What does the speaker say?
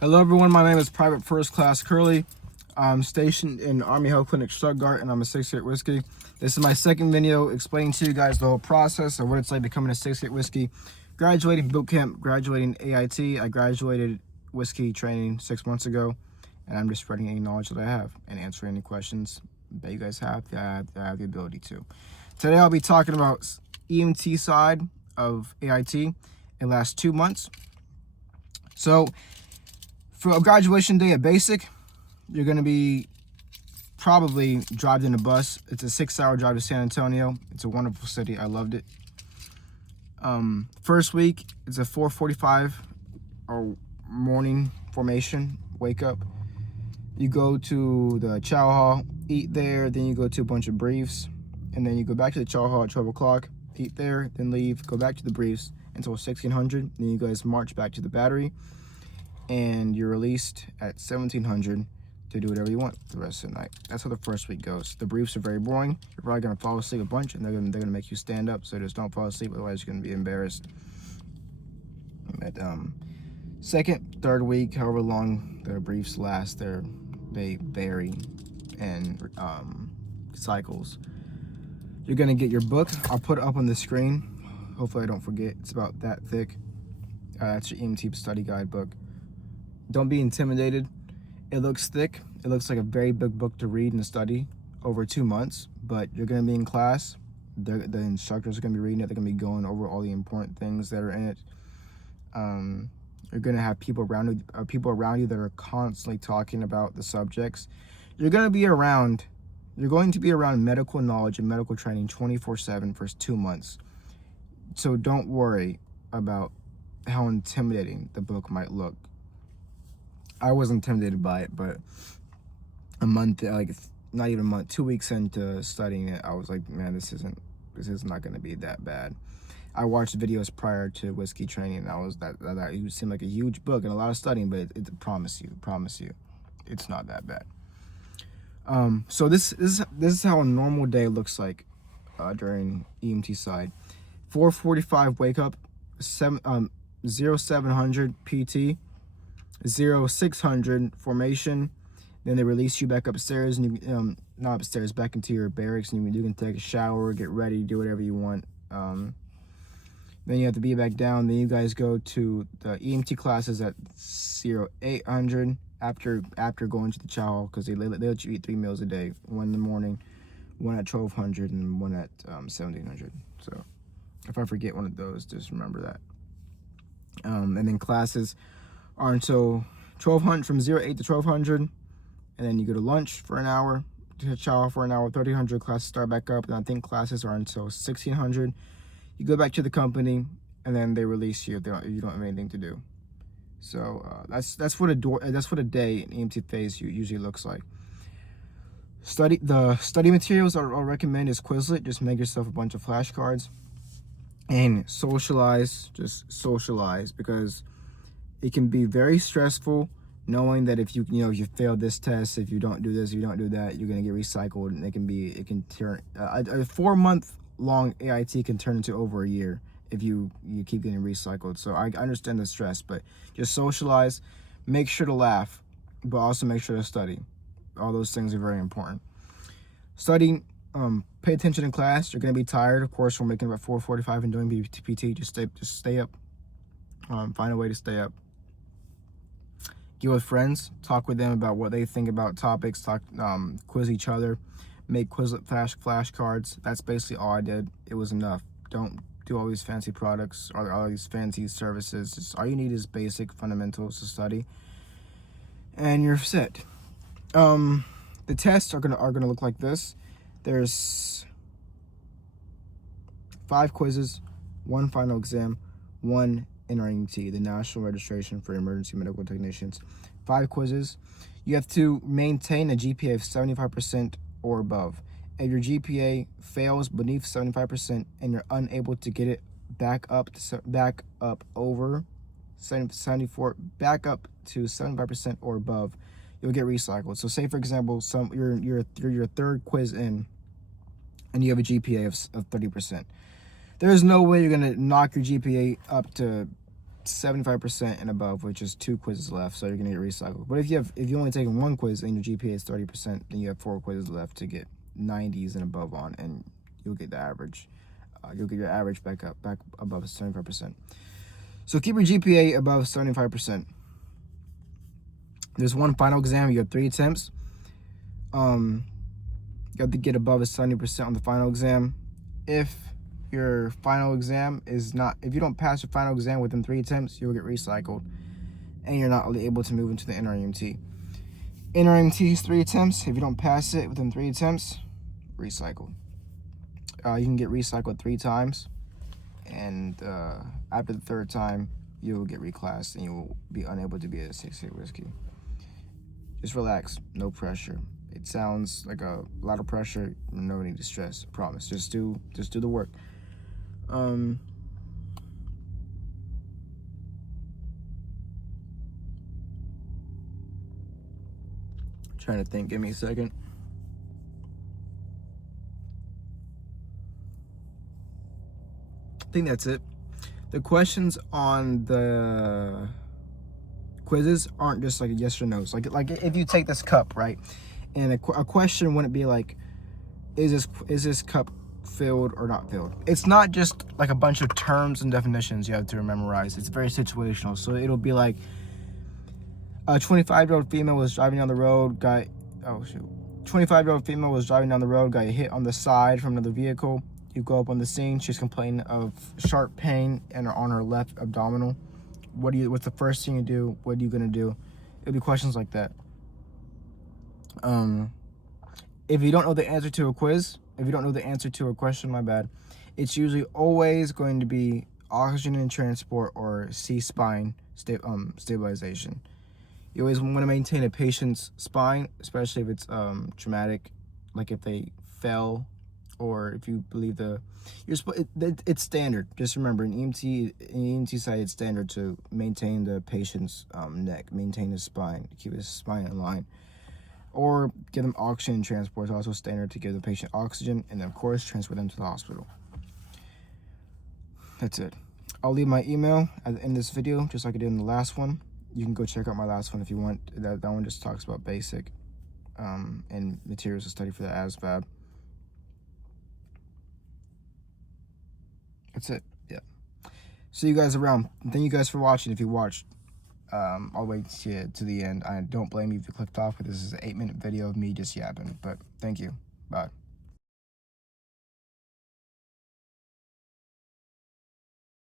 Hello everyone, my name is Private First Class Curly. I'm stationed in Army Health Clinic Stuttgart and I'm a 6-8 whiskey. This is my second video explaining to you guys the whole process of what it's like becoming a 6-8 whiskey. Graduating boot camp, graduating AIT. I graduated whiskey training 6 months ago, and I'm just spreading any knowledge that I have and answering any questions that you guys have that I have the ability to. Today I'll be talking about EMT side of AIT in the last 2 months. So for a graduation day at basic, you're going to be probably driving in a bus. It's a 6-hour drive to San Antonio. It's a wonderful city. I loved it. First week, it's a 4:45 or morning formation, wake up. You go to the chow hall, eat there, then you go to a bunch of briefs, and then you go back to the chow hall at 12 o'clock, eat there, then leave, go back to the briefs until 1600. Then you guys march back to the battery, and you're released at 1700 to do whatever you want the rest of the night. That's how the first week goes. The briefs are very boring. You're probably gonna fall asleep a bunch, and they're gonna make you stand up. So just don't fall asleep, otherwise you're gonna be embarrassed. At second, third week, however long the briefs last, they vary and cycles. You're gonna get your book. I'll put it up on the screen. Hopefully I don't forget. It's about that thick. That's your EMT study guide book. Don't be intimidated. It looks thick. It looks like a very big book to read and study over 2 months, but you're gonna be in class. The instructors are gonna be reading it. They're gonna be going over all the important things that are in it. You're gonna have people around you that are constantly talking about the subjects. You're going to be around medical knowledge and medical training 24/7 for 2 months. So don't worry about how intimidating the book might look. I was intimidated by it, but a month, not even a month, 2 weeks into studying it, I was like, man, this is not going to be that bad. I watched videos prior to whiskey training, and that it seemed like a huge book and a lot of studying, but it promise you, it's not that bad. So this is how a normal day looks like during EMT side. 4:45 wake up, 0700 PT, 0600 formation. Then they release you back upstairs, and you not upstairs, back into your barracks, and you can take a shower, get ready, do whatever you want. Then you have to be back down. Then you guys go to the EMT classes at 0800 after going to the chow hall, because they let you eat 3 meals a day, one in the morning, one at 1200, and one at 1700. So if I forget one of those, just remember that. And then classes are until 1200, from 08 to 1200, and then you go to lunch for an hour, to chow hall for an hour, 1300 classes start back up, and I think classes are until 1600. You go back to the company, and then they release you if you don't have anything to do. So that's what a day in EMT phase usually looks like. The study materials I'll recommend is Quizlet. Just make yourself a bunch of flashcards and socialize. Just socialize, because it can be very stressful knowing that if you fail this test, if you don't do this, if you don't do that, you're gonna get recycled, and it can turn a 4-month-long AIT can turn into over a year if you keep getting recycled. So I understand the stress, but just socialize, make sure to laugh, but also make sure to study. All those things are very important. Studying, pay attention in class. You're gonna be tired, of course, from waking up at 4:45 and doing PT. Just stay up. Find a way to stay up. Get with friends, talk with them about what they think about topics, quiz each other, make Quizlet flashcards. That's basically all I did. It was enough. Don't do all these fancy products or all these fancy services. Just all you need is basic fundamentals to study, and you're set. The tests are gonna look like this. There's 5 quizzes, 1 final exam, 1 NREMT, the National Registration for Emergency Medical Technicians. 5 quizzes. You have to maintain a GPA of 75% or above. If your GPA fails beneath 75% and you're unable to get it back up to 75% or above, you'll get recycled. So say, for example, you're your 3rd quiz in, and you have a GPA of 30%. There's no way you're gonna knock your GPA up to 75% and above, which is 2 quizzes left, so you're gonna get recycled. But if you only taken 1 quiz and your GPA is 30%, then you have 4 quizzes left to get 90s and above on, and you'll get the average. You'll get your average back above 75%. So keep your GPA above 75%. There's one final exam. You have 3 attempts. You have to get above a 70% on the final exam. If your final exam is not, if you don't pass your final exam within 3 attempts, you'll get recycled, and you're not able to move into the NREMT. NREMT is 3 attempts. If you don't pass it within 3 attempts, recycled. You can get recycled 3 times, and after the 3rd time, you'll get reclassed and you will be unable to be a 6-8 whiskey. Just relax, no pressure. It sounds like a lot of pressure, no need to stress, I promise. Just do the work. Trying to think, give me a second. I think that's it. The questions on the quizzes aren't just like yes or no's. Like if you take this cup, right, and a question wouldn't be like, is this cup filled or not filled? It's not just like a bunch of terms and definitions you have to memorize. It's very situational. So it'll be like, a 25-year-old female was driving down the road, 25-year-old female was driving down the road, got hit on the side from another vehicle. You go up on the scene. She's complaining of sharp pain on her left abdominal. What's the first thing you do? What are you gonna do? It'll be questions like that. If you don't know the answer to a quiz, if you don't know the answer to a question, my bad, it's usually always going to be oxygen and transport or C-spine stabilization. You always want to maintain a patient's spine, especially if it's traumatic, like if they fell, or if you believe it's standard. Just remember, in EMT side, it's standard to maintain the patient's neck, maintain his spine, keep his spine in line, or give them oxygen transport. It's also standard to give the patient oxygen, and then of course transfer them to the hospital. That's it. I'll leave my email at the end of this video, just like I did in the last one. You can go check out my last one if you want. That one just talks about basic and materials to study for the ASVAB. That's it. Yeah. See you guys around. Thank you guys for watching. If you watched all the way to the end, I don't blame you if you clicked off. But this is an 8-minute video of me just yapping. But thank you. Bye.